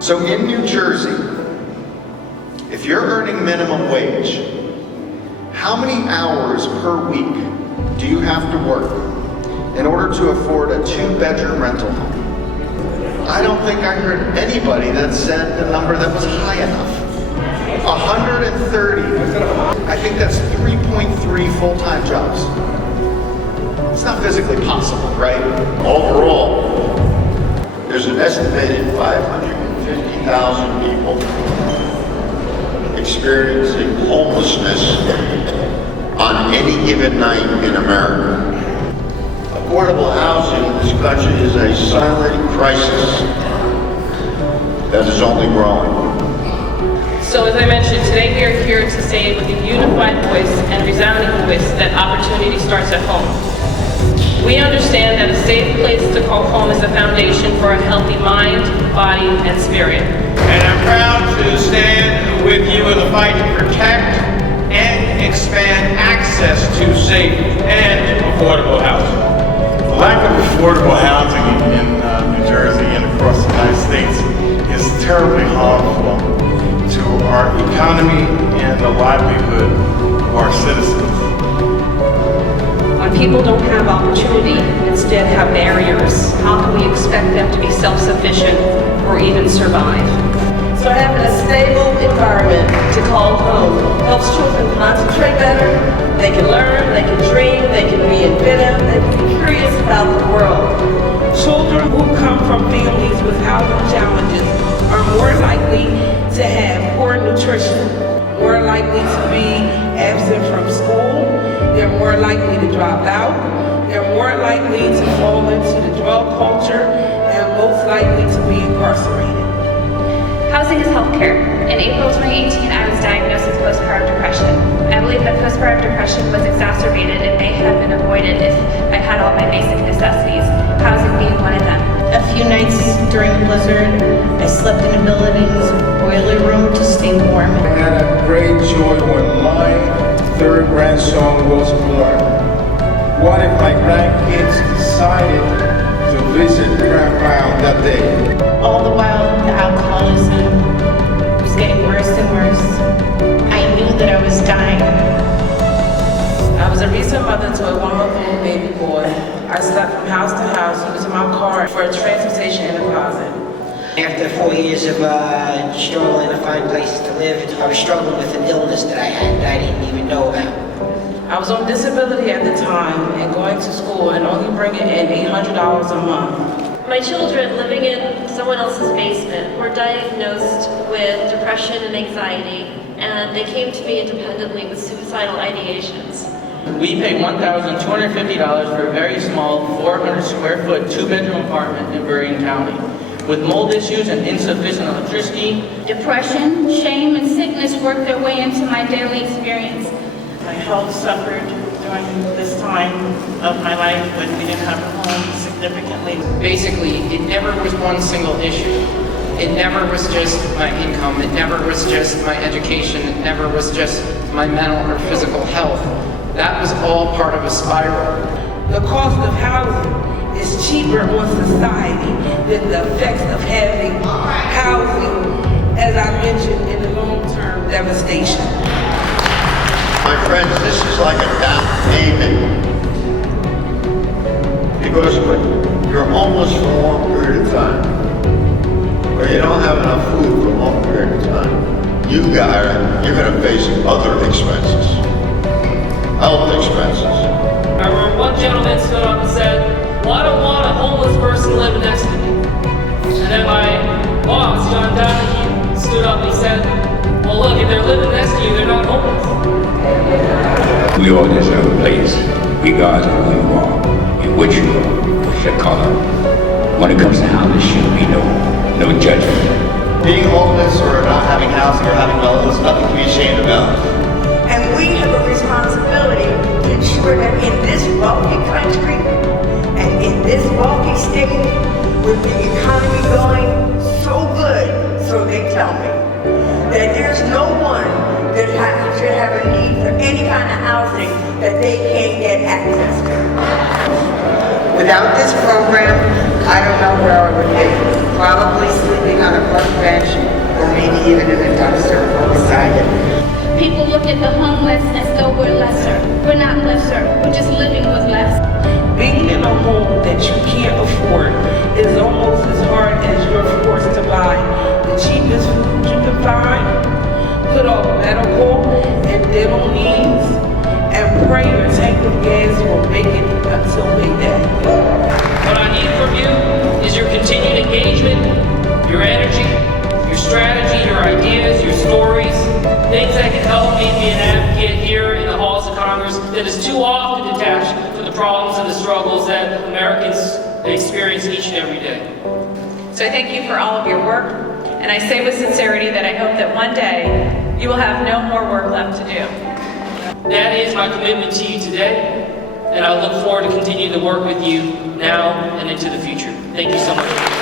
So in New Jersey, if you're earning minimum wage, how many hours per week do you have to work in order to afford a 2-bedroom rental home? I don't think I heard anybody that said the number that was high enough. 130. I think that's 3.3 full-time jobs. It's not physically possible, right? Overall, there's an estimated 550,000 people experiencing homelessness on any given night in America. Affordable housing in this country is a silent crisis that is only growing. So as I mentioned, today we are here to say with a unified voice and resounding voice that opportunity starts at home. We understand that a safe place to call home is the foundation for a healthy mind, body, and spirit. And I'm proud to stand with you in the fight to protect and expand access to safe and affordable housing. The lack of affordable housing in New Jersey and across the United States is terribly harmful to our economy and the livelihood of our citizens. When people don't have opportunity, instead have barriers, how can we expect them to be self-sufficient or even survive? So having a stable environment to call home helps children concentrate better. They can learn, they can dream, they can be inventive, they can be curious about the world. Children who come from families with housing challenges are more likely to have poor nutrition, more likely to be absent from school, they're more likely to drop out, they're more likely to fall into the drug culture, and most likely to be incarcerated. Housing is healthcare. In April 2018, I was diagnosed with postpartum depression. I believe that postpartum depression was exacerbated and may have been avoided if I had all my basic necessities, housing being one of them. A few nights during the blizzard, I slept in a building's boiler room to stay warm. I had a great joy when my 3rd grandson was born. What if my grandkids decided to visit Grandpa on that day? All the while, the alcoholism was getting worse and worse. I knew that I was dying. I was a recent mother to a 1-month-old baby boy. I slept from house to house using my car for transportation in a closet. After 4 years of struggling to find places to live, I was struggling with an illness that I had that I didn't even know about. I was on disability at the time and going to school and only bringing in $800 a month. My children living in someone else's basement were diagnosed with depression and anxiety, and they came to me independently with suicidal ideations. We pay $1,250 for a very small 400 square foot 2-bedroom apartment in Berrien County. With mold issues and insufficient electricity, depression, shame, and sickness worked their way into my daily experience. My health suffered during this time of my life when we didn't have a home significantly. Basically, it never was one single issue. It never was just my income. It never was just my education. It never was just my mental or physical health. That was all part of a spiral. The cost of housing is cheaper on society than the effects of having housing, as I mentioned, in the long-term devastation. My friends, this is like a down payment. Because when you're homeless for a long period of time, or you don't have enough food for a long period of time, you're gonna face other expenses, health expenses. I remember one gentleman stood up and said, well, I don't want a homeless person living next to me. And then my boss, John Donahue, stood up and he said, well, look, if they're living next to you, they're not homeless. We all deserve a place, regardless of who you are, and what you are, what's your color. When it comes to housing, there should be no judgment. Being homeless or not having housing or having relatives, nothing to be ashamed about. And we have a responsibility to ensure that in this wealthy country and in this wealthy state, with the economy going so good, so they tell me, that there's no one that should have a need for any kind of housing that they can't get access to. Without this program, I don't know where I would be. Probably sleeping on a bunk bed trash, or maybe even in a dumpster or beside it. People look at the homeless as though we're lesser. We're not lesser, we're just living with less. Being in a home that you can't afford is almost as hard as you're forced to buy the cheapest food you can find, put off medical and dental needs, and pray your tank of gas will make it until payday. What I need from you is your continued engagement, your energy, your strategy, your ideas, your stories, things that can help me be an advocate here in the halls of Congress that is too often detached from the problems and the struggles that Americans experience each and every day. So I thank you for all of your work, and I say with sincerity that I hope that one day you will have no more work left to do. That is my commitment to you today, and I look forward to continuing to work with you now and into the future. Thank you so much.